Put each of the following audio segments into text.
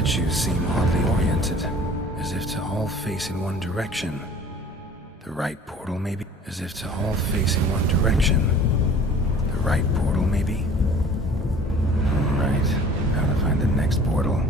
statues seem oddly oriented, as if to all face in one direction. The right portal, maybe? As if to all face in one direction. The right portal, maybe? Alright, now to find the next portal.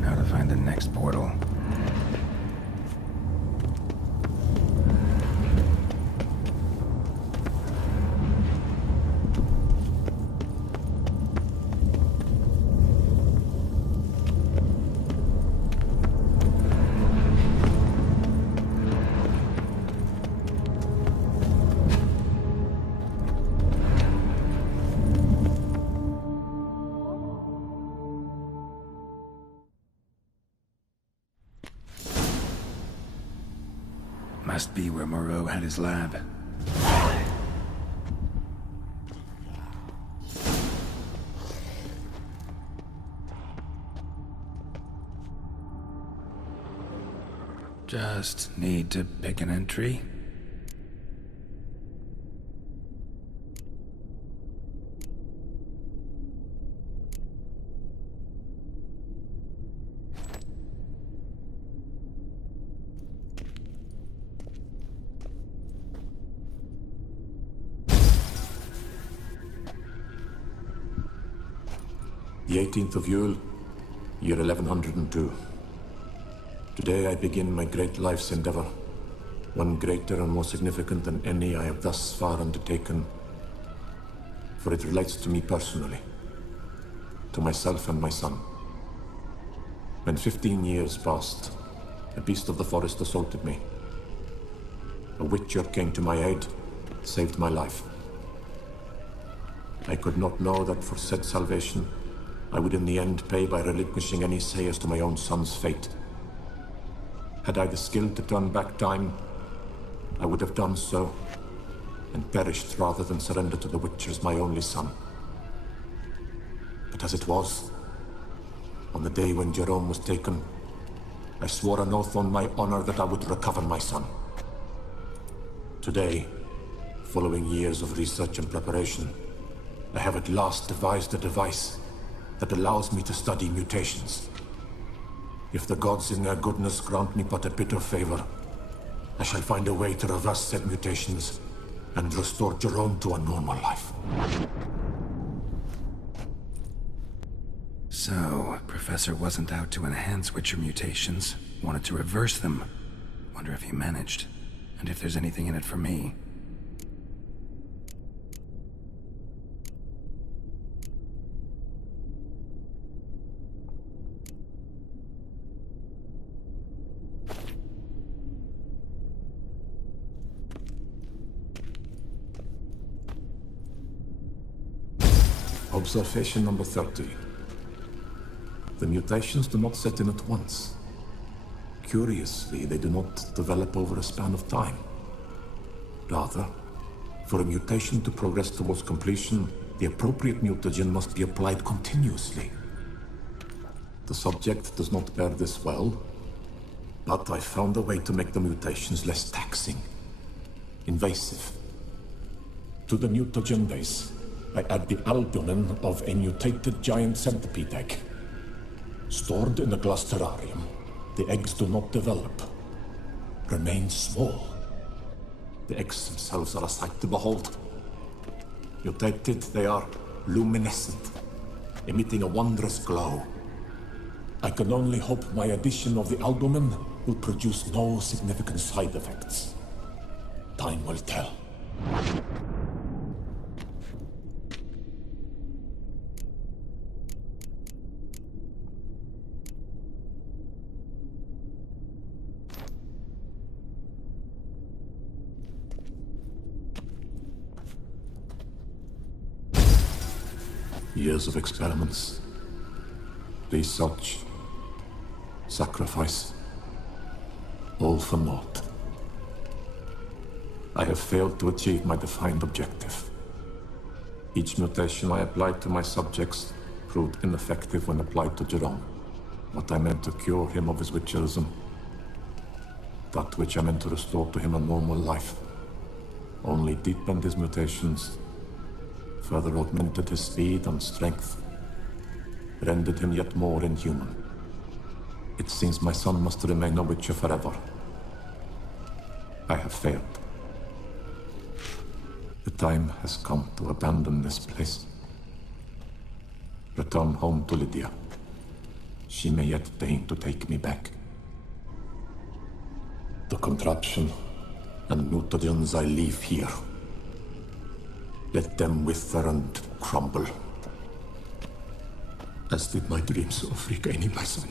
Now to find the next portal. Must be where Monreau had his lab. Just need to pick an entry. The 18th of Yule, year 1102. Today I begin my great life's endeavor, one greater and more significant than any I have thus far undertaken, for it relates to me personally, to myself and my son. When 15 years passed, a beast of the forest assaulted me. A witcher came to my aid, saved my life. I could not know that for said salvation, I would in the end pay by relinquishing any say as to my own son's fate. Had I the skill to turn back time, I would have done so, and perished rather than surrender to the Witchers my only son. But as it was, on the day when Jerome was taken, I swore an oath on my honor that I would recover my son. Today, following years of research and preparation, I have at last devised a device that allows me to study mutations. If the gods in their goodness grant me but a bit of favor, I shall find a way to reverse said mutations and restore Jerome to a normal life. So, Professor wasn't out to enhance Witcher mutations, wanted to reverse them. Wonder if he managed, and if there's anything in it for me. Observation number 30. The mutations do not set in at once. Curiously, they do not develop over a span of time. Rather, for a mutation to progress towards completion, the appropriate mutagen must be applied continuously. The subject does not bear this well, but I found a way to make the mutations less taxing, invasive. To the mutagen base, I add the albumin of a mutated giant centipede egg. Stored in a glass terrarium, the eggs do not develop, remain small. The eggs themselves are a sight to behold. Mutated, they are luminescent, emitting a wondrous glow. I can only hope my addition of the albumin will produce no significant side effects. Time will tell. Years of experiments, research, sacrifice, all for naught. I have failed to achieve my defined objective. Each mutation I applied to my subjects proved ineffective when applied to Jerome. What I meant to cure him of his witcherism, that which I meant to restore to him a normal life, only deepened his mutations, further augmented his speed and strength, rendered him yet more inhuman. It seems my son must remain a witcher forever. I have failed. The time has come to abandon this place. Return home to Lydia. She may yet deign to take me back. The contraption and mutagens I leave here, let them wither and crumble, as did my dreams of regaining my son.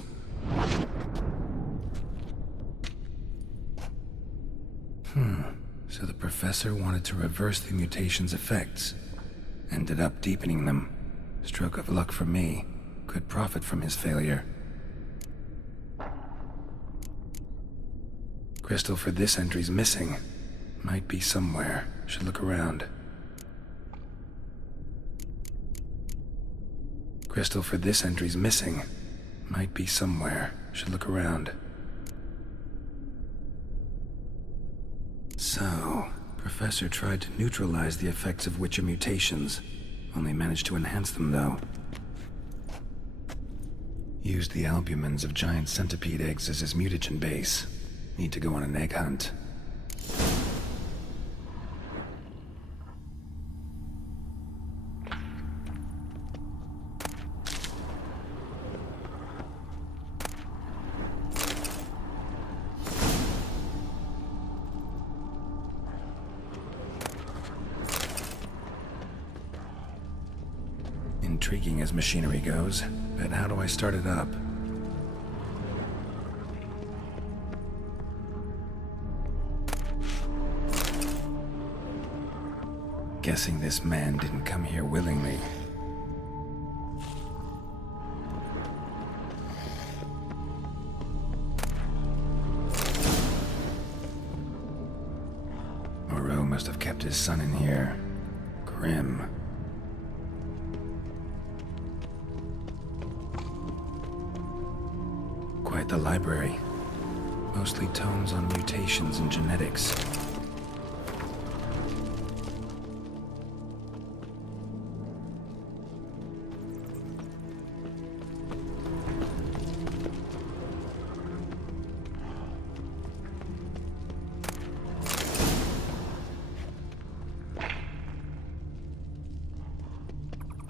So the professor wanted to reverse the mutation's effects. Ended up deepening them. Stroke of luck for me. Could profit from his failure. Crystal for this entry's missing. Might be somewhere. Should look around. Crystal for this entry's missing. Might be somewhere. Should look around. So, Professor tried to neutralize the effects of Witcher mutations. Only managed to enhance them, though. Used the albumins of giant centipede eggs as his mutagen base. Need to go on an egg hunt. Intriguing as machinery goes, but how do I start it up? Guessing this man didn't come here willingly. Monreau must have kept his son in here. Grim. Quite the library. Mostly tomes on mutations and genetics.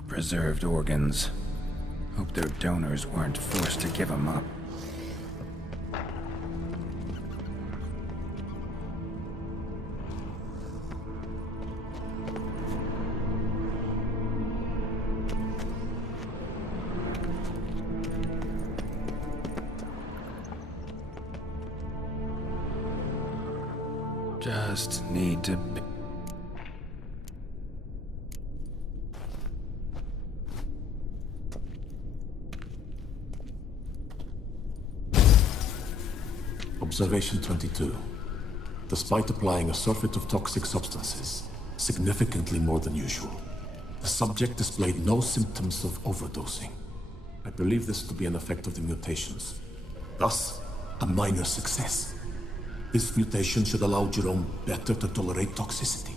Preserved organs. Hope their donors weren't forced to give them up. Just need to be... Observation 22. Despite applying a surfeit of toxic substances, significantly more than usual, the subject displayed no symptoms of overdosing. I believe this to be an effect of the mutations. Thus, a minor success. This mutation should allow Jerome better to tolerate toxicity.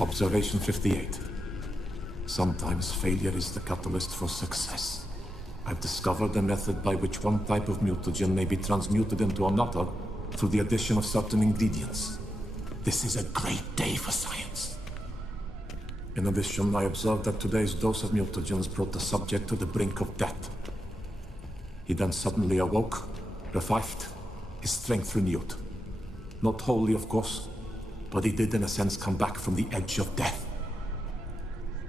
Observation 58. Sometimes failure is the catalyst for success. I've discovered a method by which one type of mutagen may be transmuted into another through the addition of certain ingredients. This is a great day for science. In addition, I observed that today's dose of mutagens brought the subject to the brink of death. He then suddenly awoke, revived, his strength renewed. Not wholly, of course, but he did in a sense come back from the edge of death.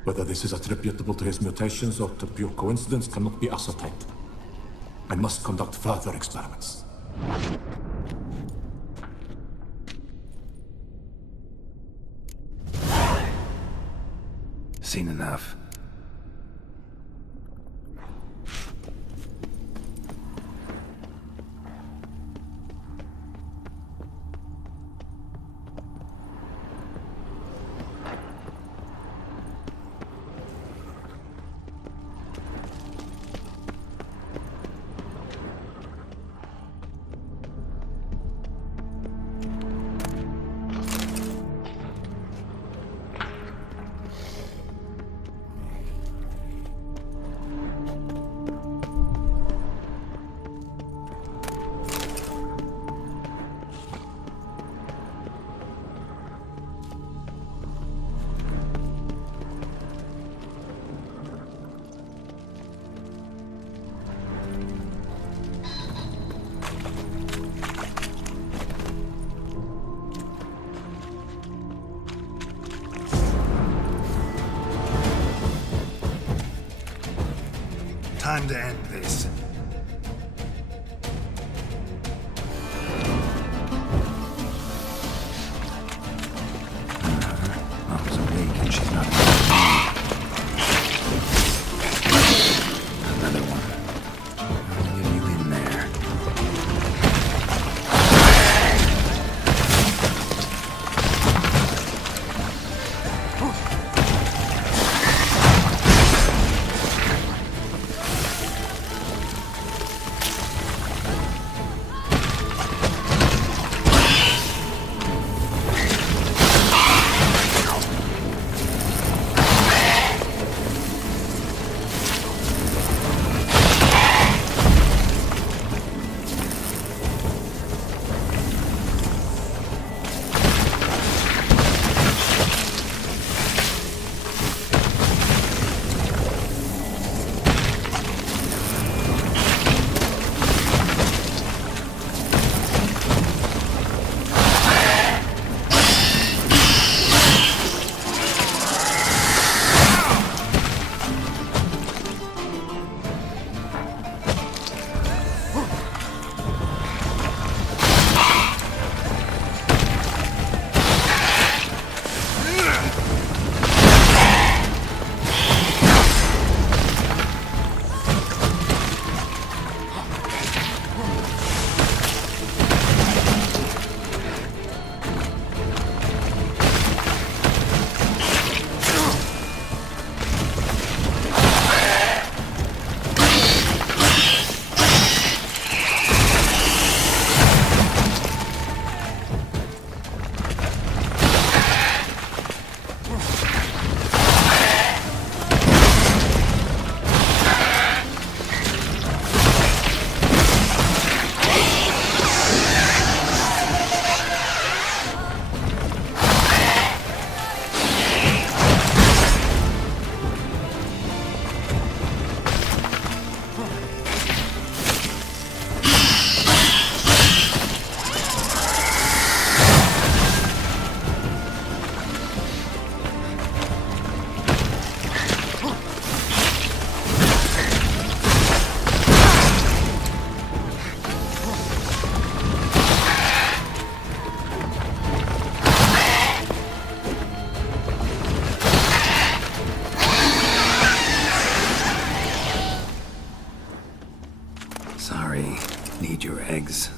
Whether this is attributable to his mutations or to pure coincidence cannot be ascertained. I must conduct further experiments. Seen enough. Time to end this. Mom's awake and she's not. Another one. I'll get you in there. Sorry, need your eggs.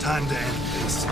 Time to end this.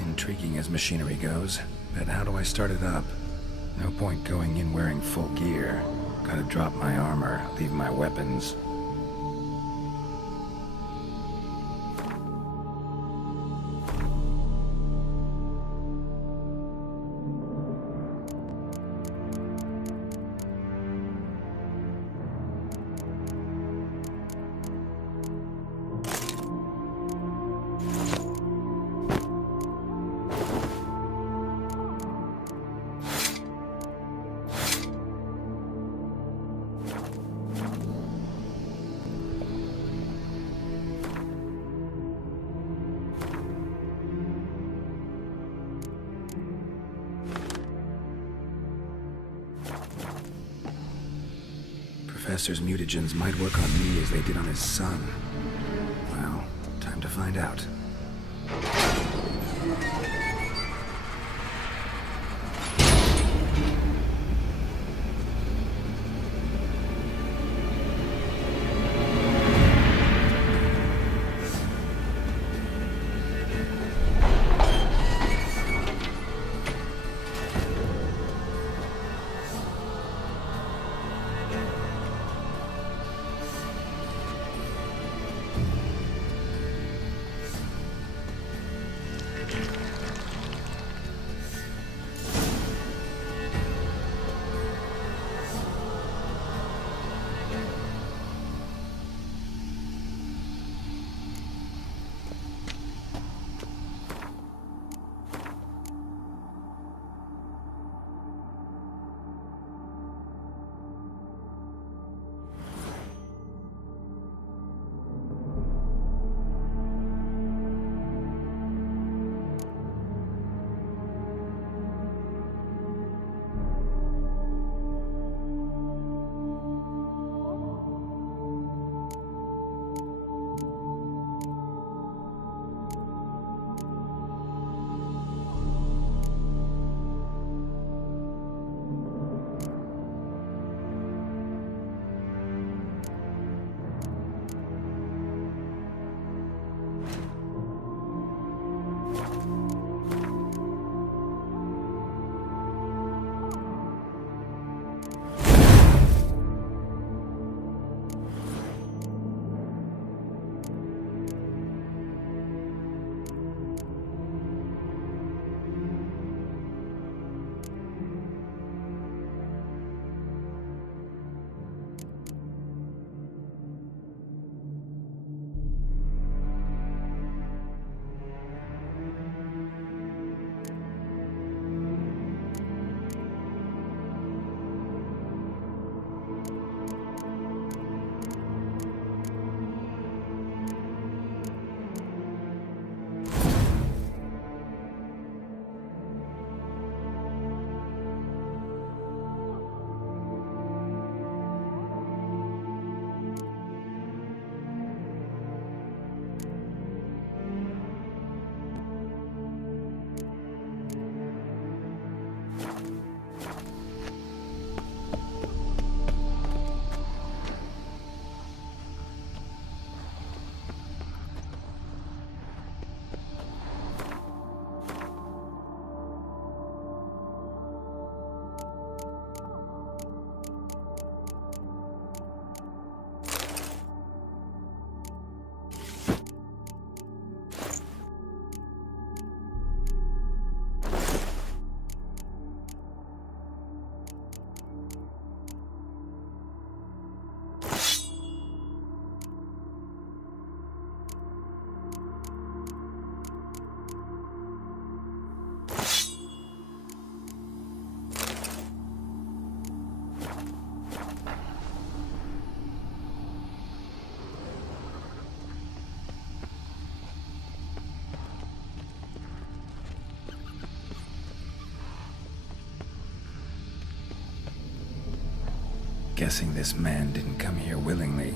Intriguing as machinery goes, but how do I start it up? No point going in wearing full gear. Gotta drop my armor, leave my weapons. Professor's mutagens might work on me as they did on his son. Well, time to find out. guessing this man didn't come here willingly.